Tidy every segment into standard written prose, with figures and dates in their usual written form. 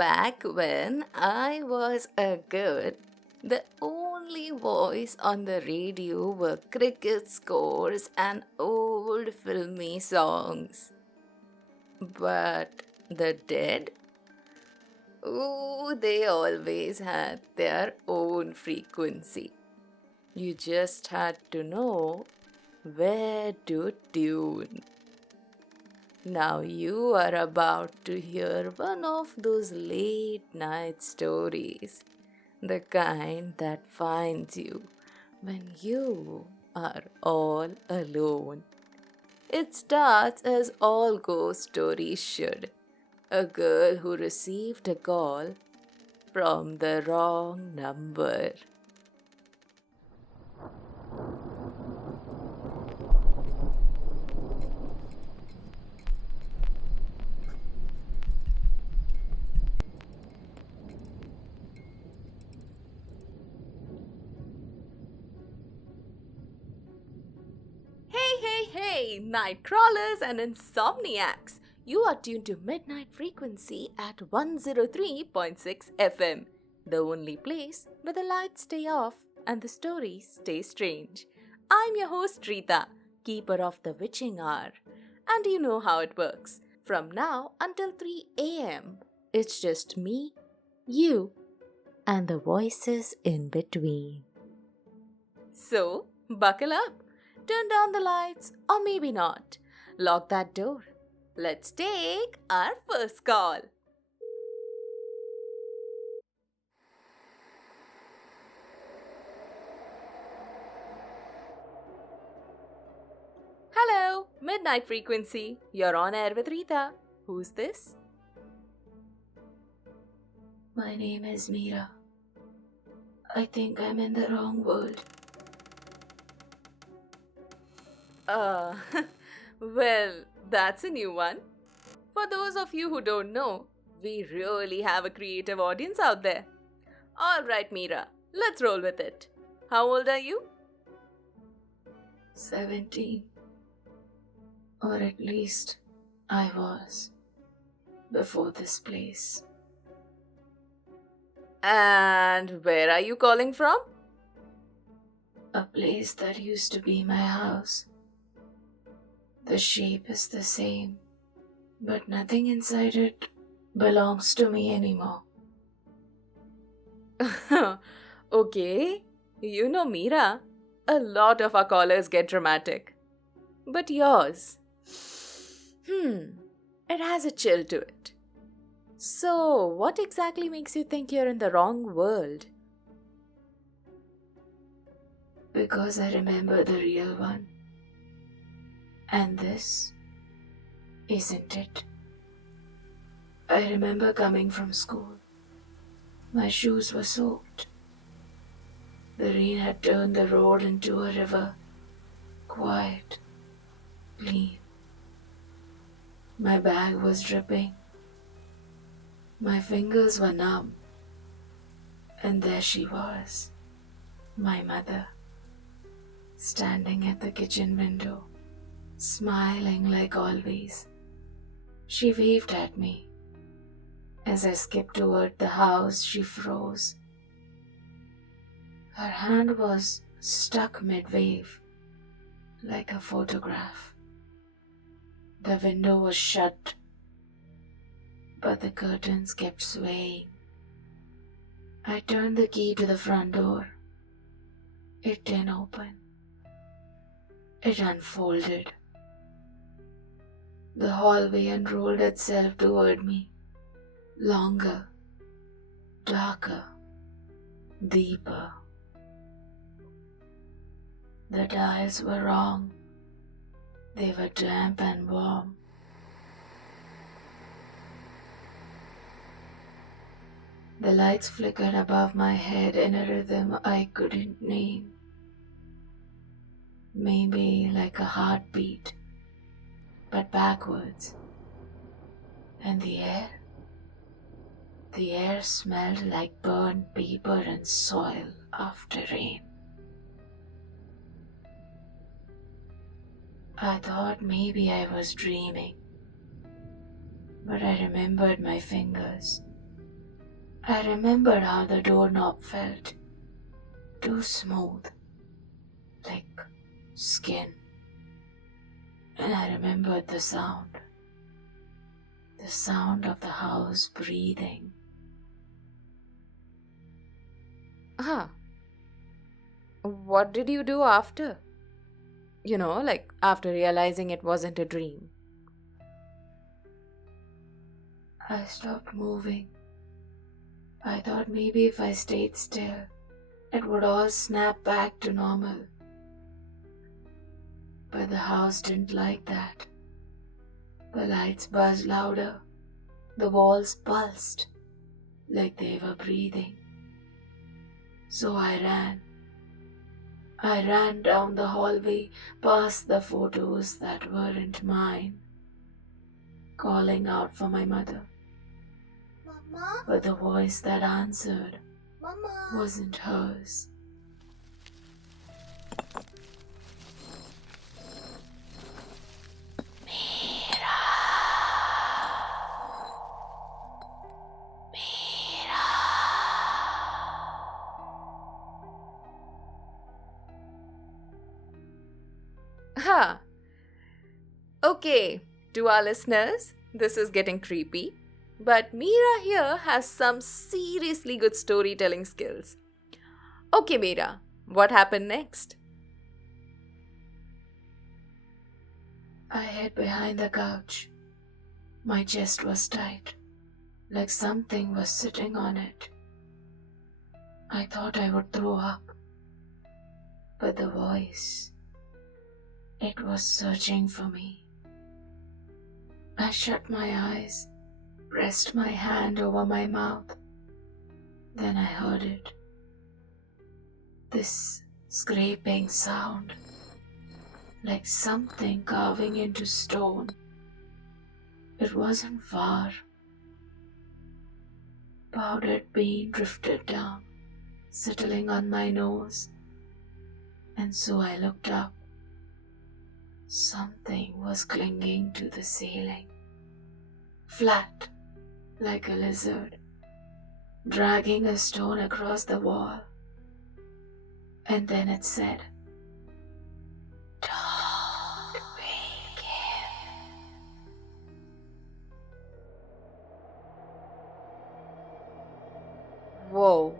Back when I was a kid, the only voice on the radio were cricket scores and old filmy songs. But the dead, oh, they always had their own frequency. You just had to know where to tune. Now you are about to hear one of those late night stories, the kind that finds you when you are all alone. It starts as all ghost stories should. A girl who received a call from the wrong number. Hey, night crawlers and insomniacs! You are tuned to Midnight Frequency at 103.6 FM, the only place where the lights stay off and the stories stay strange. I'm your host Rita, keeper of the witching hour. And you know how it works. From now until 3 a.m., it's just me, you, and the voices in between. So, buckle up. Turn down the lights, or maybe not. Lock that door. Let's take our first call. Hello, Midnight Frequency. You're on air with Rita. Who's this? My name is Mira. I think I'm in the wrong world. Uh, well, that's a new one. For those of you who don't know, we really have a creative audience out there. Alright, Mira, let's roll with it. How old are you? 17. Or at least I was before this place. And where are you calling from? A place that used to be my house. The shape is the same, but nothing inside it belongs to me anymore. Okay, you know, Mira, a lot of our callers get dramatic. But yours, it has a chill to it. So, what exactly makes you think you're in the wrong world? Because I remember the real one. And this isn't it. I remember coming from school. My shoes were soaked. The rain had turned the road into a river. Quiet, clean. My bag was dripping. My fingers were numb. And there she was, my mother, standing at the kitchen window, smiling like always. She waved at me. As I skipped toward the house, she froze. Her hand was stuck mid-wave, like a photograph. The window was shut, but the curtains kept swaying. I turned the key to the front door. It didn't open. It unfolded. The hallway unrolled itself toward me, longer, darker, deeper. The tiles were wrong. They were damp and warm. The lights flickered above my head in a rhythm I couldn't name. Maybe like a heartbeat, but backwards. And the air smelled like burnt paper and soil after rain. I thought maybe I was dreaming, but I remembered my fingers, I remembered how the doorknob felt, too smooth, like skin. And I remembered the sound of the house breathing. Huh. What did you do after? Like after realizing it wasn't a dream. I stopped moving. I thought maybe if I stayed still, it would all snap back to normal. But the house didn't like that. The lights buzzed louder. The walls pulsed like they were breathing. So I ran. I ran down the hallway past the photos that weren't mine, calling out for my mother. Mama? But the voice that answered Mama? wasn't hers. Huh. Okay, to our listeners, this is getting creepy. But Meera here has some seriously good storytelling skills. Okay, Meera, what happened next? I hid behind the couch. My chest was tight, like something was sitting on it. I thought I would throw up. But the voice, it was searching for me. I shut my eyes, pressed my hand over my mouth. Then I heard it. This scraping sound, like something carving into stone. It wasn't far. Powdered bean drifted down, settling on my nose. And so I looked up. Something was clinging to the ceiling, flat like a lizard, dragging a stone across the wall. And then it said, "Don't wake him." Whoa.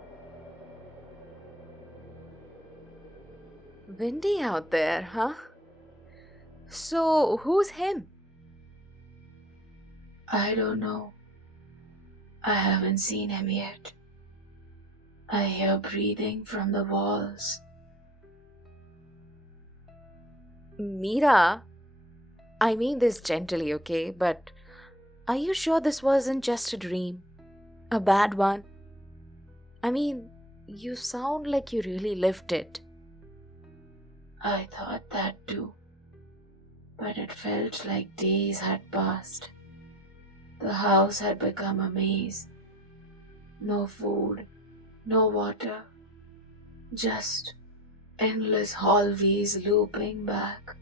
Windy out there, huh? So, who's him? I don't know. I haven't seen him yet. I hear breathing from the walls. Meera, I mean this gently, okay? But are you sure this wasn't just a dream? A bad one? I mean, you sound like you really lived it. I thought that too. But it felt like days had passed. The house had become a maze. No food, no water, just endless hallways looping back.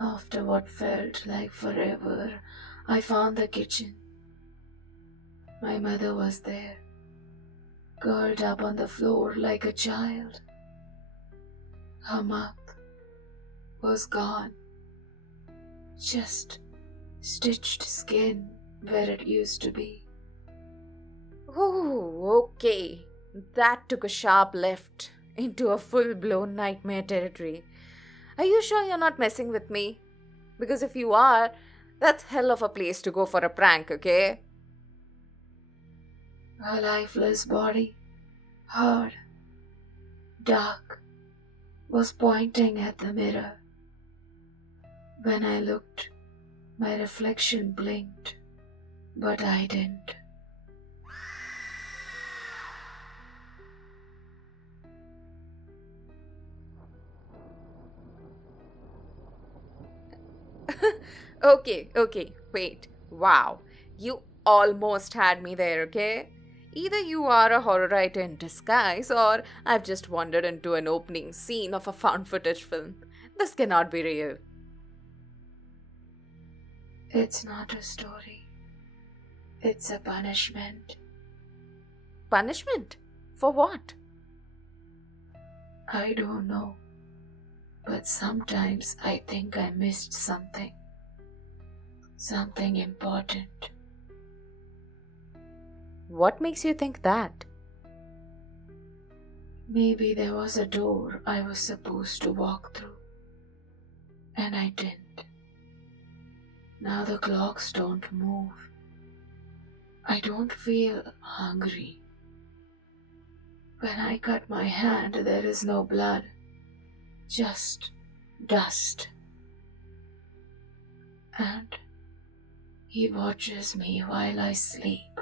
After what felt like forever, I found the kitchen. My mother was there, curled up on the floor like a child. Her mouth was gone, just stitched skin where it used to be. Oh, okay. That took a sharp left into a full-blown nightmare territory. Are you sure you're not messing with me? Because if you are, that's hell of a place to go for a prank, okay? Her lifeless body, hard, dark, was pointing at the mirror. When I looked, my reflection blinked, but I didn't. Okay, wait. Wow. You almost had me there, okay? Either you are a horror writer in disguise, or I've just wandered into an opening scene of a found footage film. This cannot be real. It's not a story. It's a punishment. Punishment? For what? I don't know, but sometimes I think I missed something. Something important. What makes you think that? Maybe there was a door I was supposed to walk through, and I didn't. Now the clocks don't move. I don't feel hungry. When I cut my hand, there is no blood, just dust. And he watches me while I sleep.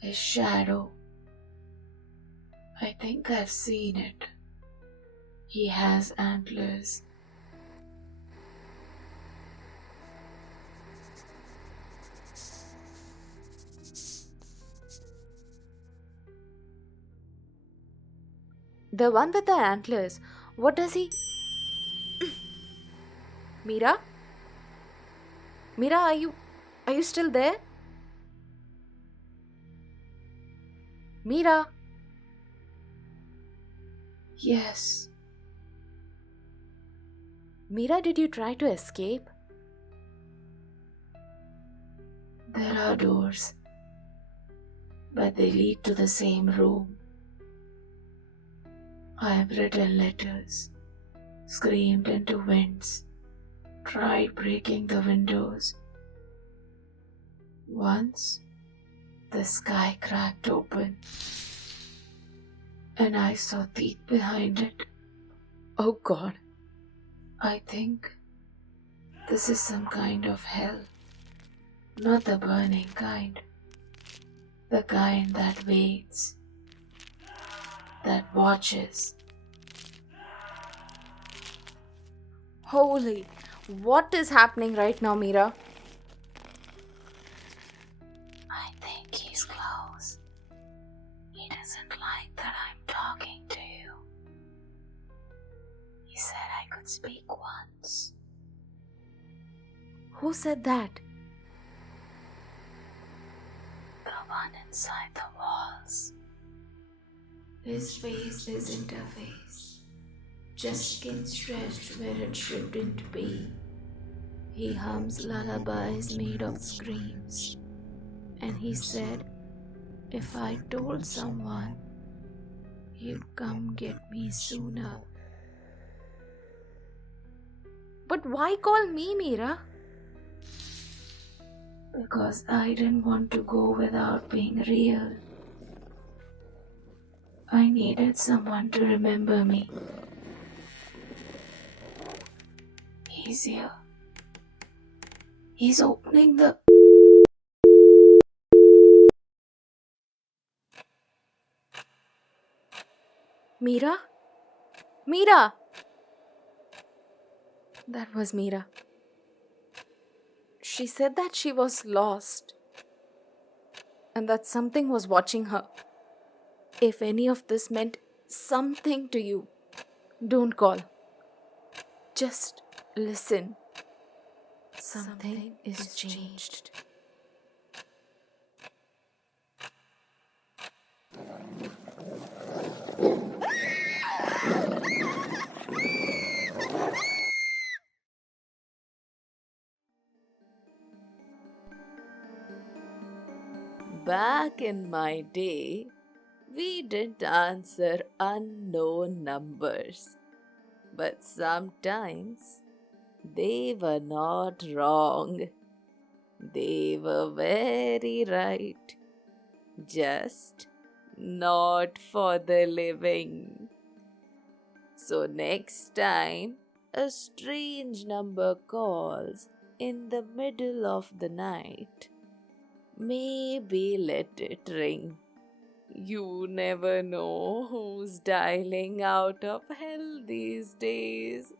His shadow. I think I've seen it. He has antlers. The one with the antlers. What does he... Mira? Mira, are you still there? Mira? Yes, Mira, did you try to escape? there are doors, but they lead to the same room. I have written letters, screamed into winds, tried breaking the windows. Once, the sky cracked open, and I saw teeth behind it. Oh God. I think this is some kind of hell. Not the burning kind. The kind that waits, that watches. Holy, what is happening right now, Mira? I think he's close. He doesn't like that I'm talking to you. He said I could speak once. Who said that? The one inside the walls. His face isn't a face, just skin stretched where it shouldn't be. He hums lullabies made of screams, and he said if I told someone, he'd come get me sooner. But why call me, Mira? Because I didn't want to go without being real. I needed someone to remember me. He's here. He's opening the... Mira? Mira! That was Mira. She said that she was lost and that something was watching her. If any of this meant something to you, don't call. Just listen. Something is changed. Back in my day, we didn't answer unknown numbers. But sometimes they were not wrong. They were very right. Just not for the living. So next time a strange number calls in the middle of the night, maybe let it ring. You never know who's dialing out of hell these days.